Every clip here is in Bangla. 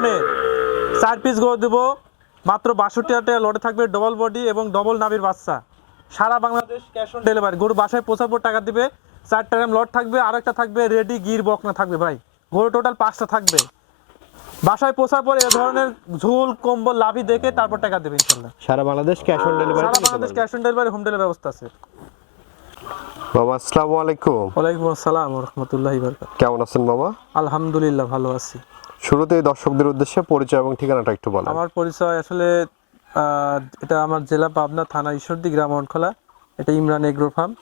ধরনের চার পিস গরু দেবো। মাত্র বাষট্টি হাজার টাকা লটে থাকবে ডবল বডি এবং ডবল নাভির বাচ্চা। সারা বাংলাদেশ ক্যাশ অন ডেলিভারি গরু বাসায় পর টাকা দিবে। চারটা গ্রাম লট থাকবে। আর একটা থাকবে রেডি গির বকনা থাকবে ভাই। গরু টোটাল পাঁচটা থাকবে। বাসায় পৌঁছার পর এ ধরনের ঝুল কম্বল লাভি দেখে তারপর টাকা দেবে ইনশাল্লাহ। সারা Bangladesh cash on delivery Sara Bangladesh cash on delivery home delivery ব্যবস্থা আছে। বাবা আসসালামু আলাইকুম। ওয়ালাইকুম আসসালাম রহমতুল্লাহ বরকাত কেমন আছেন বাবা? আলহামদুলিল্লাহ ভালো আছি। শুরুতেই দর্শকদের উদ্দেশ্যে পরিচয় এবং ঠিকানাটা একটু বলেন। আমার পরিচয় আসলে এটা আমার জেলা পাবনা থানা ঈশ্বরদী গ্রাম অনখোলা। এটা ইমরান এগ্রো ফার্ম।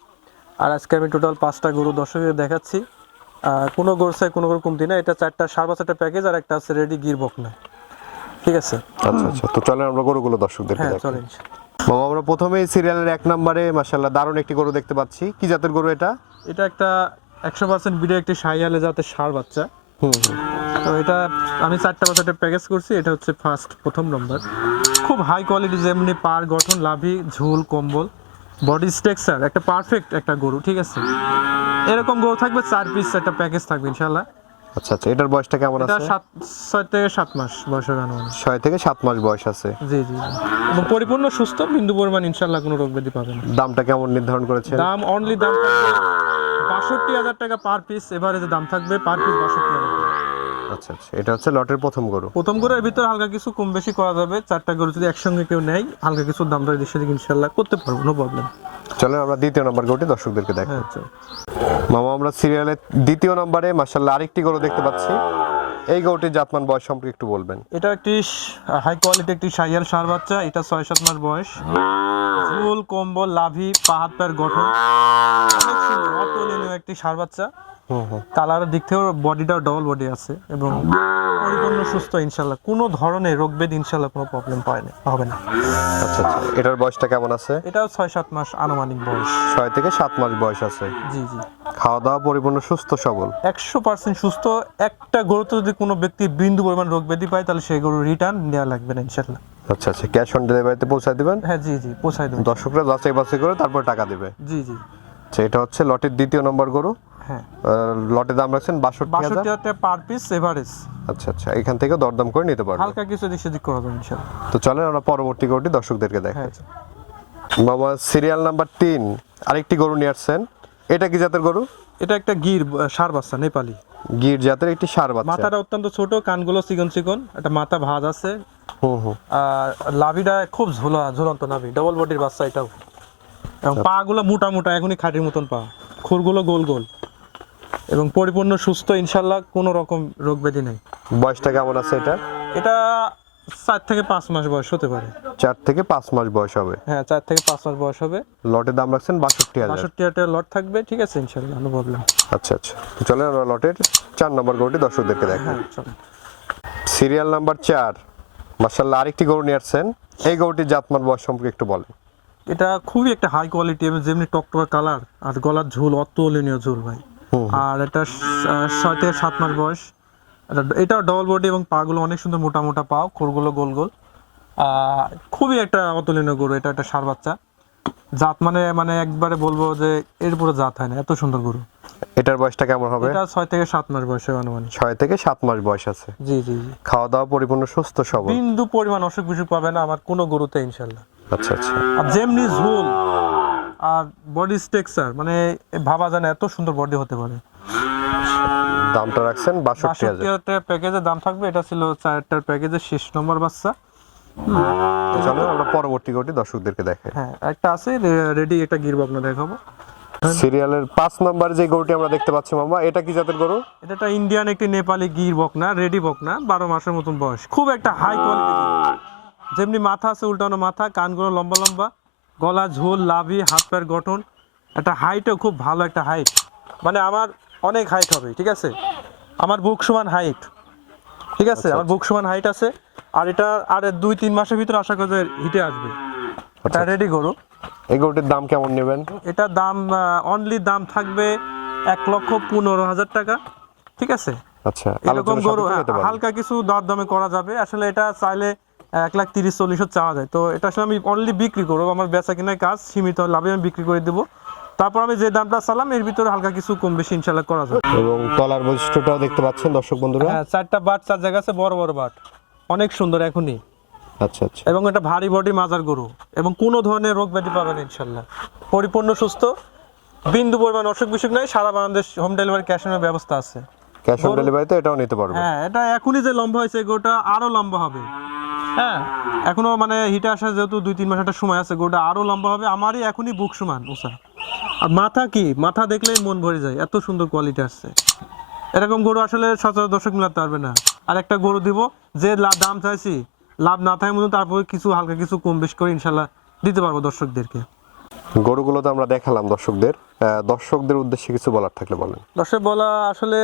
আর আজকে আমি টোটাল পাঁচটা গরু দর্শকদের দেখাচ্ছি। কোনো গরু চাই কোনো গরু কমতি না এটা চারটা সার বাচ্চাটা প্যাকেজ আর একটা আছে রেডি গির বকনা। ঠিক আছে? আচ্ছা আচ্ছা। তো চলেন আমরা গরুগুলো দর্শকদের হ্যাঁ চলেন। বাবা আমরা প্রথমেই সিরিয়ালের এক নম্বরে মাশাআল্লাহ দারুণ একটি গরু দেখতে পাচ্ছি। কি জাতের গরু এটা? এটা একটা একশো পার্সেন্ট বিডে একটি সাইয়ালে যাতে সার বাচ্চা। হুম। তো এটা আমি চারটা বাচ্চাটা প্যাকেজ করছি এটা হচ্ছে ফার্স্ট প্রথম নম্বর খুব হাই কোয়ালিটি যেমনি পার গঠন লাভি ঝুল কম্বল। বডি স্ট্রাকচার একটা পারফেক্ট একটা গরু ঠিক আছে? এরকম গরু থাকবে চার পিস একটা প্যাকেজ থাকবে ইনশাল্লাহ আচ্ছা আচ্ছা এটার বয়সটা কেমন আছে? সাত ছয় থেকে সাত মাস বয়সের আনুমানিক। ছয় থেকে সাত মাস বয়স আছে। জি জি। এবং পরিপূর্ণ সুস্থ বিন্দু পরিমাণ ইনশাল্লাহ কোনো রোগ ব্যাধি পাবে না। দামটা কেমন নির্ধারণ করেছেন? দাম অনলি দাম বাষট্টি হাজার টাকা পার পিস এভারেজে দাম থাকবে পার পিস বাষট্টি হাজার আচ্ছা আচ্ছা এটা হচ্ছে লটের প্রথম গরু। প্রথম গরুর ভিতরে হালকা কিছু কম বেশি করা যাবে চারটা গরু যদি একসঙ্গে কেউ নেয় হালকা কিছু দাম দর দেশে ইনশাল্লাহ করতে পারব নো প্রবলেম চলো আমরা দ্বিতীয় নম্বর গরুটি দর্শকদেরকে দেখাই। হ্যাঁ মামা আমরা সিরিয়ালের দ্বিতীয় নম্বরে মাশাআল্লাহ আরেকটি গরু দেখতে পাচ্ছি। এই গরুটির জাতমান বয়স সম্পর্কে একটু বলবেন। এটা একটি হাই কোয়ালিটি একটি সাইয়াল সার বাচ্চা এটা ছয় সাত মাস বয়স। ঝুল কম্বল লাভি পা হাত পায়ের গঠন। অতুলনীয় একটি সার বাচ্চা। হুম দিক থেকেও বডিটাও ডবল বডি আছে এবং পরিপূর্ণ সুস্থ ইনশাল্লাহ কোনো ধরনের রোগ ব্যাধি ইনশাল্লাহ কোনো প্রবলেম পায় না হবে না। আচ্ছা আচ্ছা। এটার বয়সটা কেমন আছে? এটাও ছয় সাত মাস আনুমানিক বয়স। ছয় থেকে সাত মাস বয়স আছে। জি জি। খাওয়া দাওয়া পরিপূর্ণ সুস্থ সবল। একশো পার্সেন্ট সুস্থ। একটা গরুতে যদি কোনো ব্যক্তি বিন্দু পরিমাণ রোগ ব্যাধি পায় তাহলে সেই গরু রিটার্ন নেওয়া লাগবে না ইনশাল্লাহ আচ্ছা আচ্ছা ক্যাশ অন ডেলিভারিতে দিবেন? হ্যাঁ জি জি দেবেন দর্শকরা যাচাই বাছাই করে তারপর টাকা দিবে। জি জি। আচ্ছা এটা হচ্ছে লটের দ্বিতীয় নম্বর গরু। হ্যাঁ। আহ, দাম রাখছেন বাষট্টি হাজার। বাষট্টি হাজার পার পিস এভারেজ আচ্ছা আচ্ছা এখান থেকে দরদাম করে নিতে পারবেন হালকা কিছু দিক সেদিক করা যাবে তো চলেন আমরা পরবর্তী গরুটি দর্শকদেরকে দেখাই। হ্যাঁ মামা সিরিয়াল নাম্বার তিন। আরেকটি গরু নিয়ে আসছেন। এটা কি জাতের গরু? এটা একটা গির সার বাচ্চা নেপালি। গির জাতের একটি সার বাচ্চা। মাথাটা অত্যন্ত ছোট কানগুলো চিকন চিকন একটা মাথা ভাঁজ আছে। হুম হুম। আর লাভিটা খুব ঝোলা ঝুলন্ত নাভি ডবল বডির বাচ্চা এটাও। এবং পা গুলো মোটা মোটা এখনই খাটির মতন পা। খুরগুলো গোল গোল। এবং পরিপূর্ণ সুস্থ ইনশাল্লাহ কোনো রকম রোগ ব্যাধি নেই। বয়সটা কেমন আছে এটা? এটা চার থেকে পাঁচ মাস বয়স হতে পারে। চার থেকে পাঁচ মাস বয়স হবে। হ্যাঁ চার থেকে পাঁচ মাস বয়স হবে। লটের দাম রাখছেন বাষট্টি হাজার। বাষট্টি হাজার লট থাকবে ঠিক আছে ইনশাল্লাহ নো প্রবলেম আচ্ছা আচ্ছা। তো চলেন আমরা লটের চার নম্বর গরুটি দর্শকদেরকে হ্যাঁ চলো সিরিয়াল নাম্বার চার। মার্শাল্লাহ আরেকটি গরু নিয়ে আসছেন। এই গরুটির জাতমান বয়স সম্পর্কে একটু বলেন। এটা খুবই একটা হাই কোয়ালিটি এবং যেমনি টকটকা কালার আর গলার ঝুল অতুলনীয় ঝুল ভাই। আর এটা ছয় থেকে সাত মাস বয়স। এটাও ডবল বডি এবং পাগুলো অনেক সুন্দর মোটা মোটা পাও খোরগুলো গোল গোল। খুবই একটা অতুলনীয় গরু এটা একটা সার বাচ্চা। জাত মানে মানে একবারে বলব যে এর পুরো জাত হয় না এত সুন্দর গরু। এটার বয়সটা কেমন হবে? এটা ছয় থেকে সাত মাস বয়সে আনুমানিক। ছয় থেকে সাত মাস বয়স আছে। জি জি খাওয়া দাওয়া পরিপূর্ণ সুস্থ সবল। বিন্দু পরিমাণ অসুখ বিসুখ পাবে না আমার কোনো গরুতে ইনশাল্লাহ আচ্ছা আচ্ছা। আর যেমনি ঝোল আর বডি স্ট্রাকচার মানে ভাবা যায় না এত সুন্দর বডি হতে পারে। দামটা রাখছেন বাষট্টি বাষট্টি হাজার। হাজার টাকা প্যাকেজের দাম থাকবে এটা ছিল চারটার প্যাকেজের শেষ নম্বর বাচ্চা। তো চলো আমরা পরবর্তী গরুটি দর্শকদেরকে দেখাই। হ্যাঁ একটা আছে রেডি এটা গিরব আপনার দেখাবো। সিরিয়ালের পাঁচ নম্বর যে গরুটি আমরা দেখতে পাচ্ছি মামা এটা কি জাতের গরু? এটা একটা ইন্ডিয়ান একটি নেপালি গির বকনা রেডি বকনা বারো মাসের মতন বয়স। খুব একটা হাই কোয়ালিটি যেমনি মাথা আছে উল্টানো মাথা কানগুলো লম্বা লম্বা গলা ঝোল লাভি হাত পায়ের গঠন একটা হাইটও খুব ভালো একটা হাইট মানে আমার অনেক হাইট হবে ঠিক আছে? আমার বুক সমান হাইট ঠিক আছে? আমার বুক সমান হাইট আছে আর এটা আর দুই তিন মাসের ভিতরে আশা করি হিটে আসবে। এটা রেডি করো এই গরুটির দাম কেমন নেবেন? এটার দাম অনলি দাম থাকবে এক লক্ষ পনেরো হাজার টাকা ঠিক আছে? আচ্ছা এরকম গরু। হালকা কিছু দর দামে করা যাবে। আসলে এটা চাইলে এক লাখ তিরিশ চল্লিশও চাওয়া যায়। তো এটা আসলে আমি অনলি বিক্রি করব আমার বেচা কেনার কাজ সীমিত লাভে আমি বিক্রি করে দেবো। তারপর আমি যে দামটা চালাম এর ভিতরে হালকা কিছু কম বেশি ইনশাল্লাহ করা যাবে। এবং তলার বৈশিষ্ট্যটাও দেখতে পাচ্ছেন দর্শক বন্ধুরা। হ্যাঁ চারটা বাট চার জায়গা আছে বড় বড় বাট। অনেক সুন্দর এখনই। আচ্ছা আচ্ছা। এবং এটা ভারী বডি মাজার গরু। এবং কোনো ধরনের রোগ ব্যাধি পাবেন ইনশাল্লাহ পরিপূর্ণ সুস্থ বিন্দু পরিমাণ অসুখ বিসুখ নাই সারা বাংলাদেশ হোম ডেলিভারি ক্যাশ অনের ব্যবস্থা আছে। ক্যাশ অন ডেলিভারিতে এটাও নিতে পারবে। হ্যাঁ এটা এখনই যে লম্বা হয়েছে গোটা আরও লম্বা হবে। হ্যাঁ এখনও মানে হিটে আসা যেহেতু দুই তিন মাস একটা সময় আছে গোটা আরও লম্বা হবে আমারই এখনই বুক সমান ওসা। আর মাথা কি? মাথা দেখলেই মন ভরে যায়। এত সুন্দর কোয়ালিটি আসছে। এরকম গরু আসলে সচরাচর দর্শক মিলাতে পারবে না। আর একটা গরু দিব যে দাম চাইছি লাভ না থাকে মতো তারপরে কিছু হালকা কিছু কম বেশ করে ইনশাল্লাহ দিতে পারব দর্শকদেরকে। গরুগুলো তো আমরা দেখালাম দর্শকদের। আহ, দর্শকদের উদ্দেশ্যে কিছু বলার থাকলে বলেন। দর্শক বলা আসলে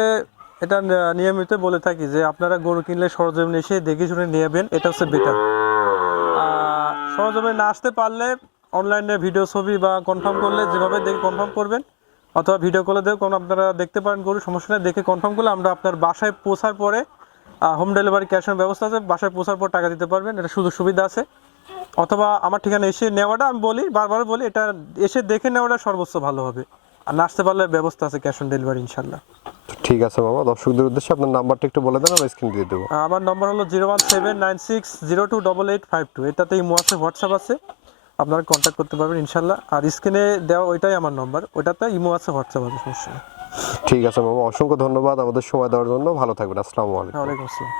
এটা নিয়মিত বলে থাকি যে আপনারা গরু কিনলে সরজমিনে এসে দেখে শুনে নেবেন এটা হচ্ছে বেটার সরজমিনে না আসতে পারলে অনলাইনে ভিডিও ছবি বা কনফার্ম করলে যেভাবে দেখে কনফার্ম করবেন অথবা ভিডিও কলে দেখে কোনো আপনারা দেখতে পারেন গরু সমস্যা নেই দেখে কনফার্ম করলে আমরা আপনার বাসায় পৌঁছার পরে হোম ডেলিভারি ক্যাশ অন ব্যবস্থা আছে বাসায় পৌঁছার পর টাকা দিতে পারবেন এটা সুযোগ সুবিধা আছে। অথবা আমার ঠিকানা এসে নেওয়াটা আমি বলি বারবার বলি এটা এসে দেখে নেওয়াটা সর্বোচ্চ ভালো হবে। আর না আসতে পারলে ব্যবস্থা আছে ক্যাশ অন ডেলিভারি ইনশাল্লাহ ঠিক আছে বাবা দর্শকদের উদ্দেশ্যে আপনার নাম্বারটা একটু বলে দেন আমি স্ক্রিন দিয়ে দেবো। আমার নম্বর হলো zero one seven nine six zero two double eight five two এটাতে ইমো আছে হোয়াটসঅ্যাপ আছে। আপনারা কন্ট্যাক্ট করতে পারবেন ইনশাল্লাহ। আর স্ক্রিনে দেওয়া ওইটাই আমার নম্বর ওইটাতে ইমো আছে হোয়াটসঅ্যাপ আছে সমস্যা ঠিক আছে মামা অসংখ্য ধন্যবাদ আমাদের সময় দেওয়ার জন্য। ভালো থাকবেন আসসালামু আলাইকুম। ওয়ালাইকুম আসসালাম।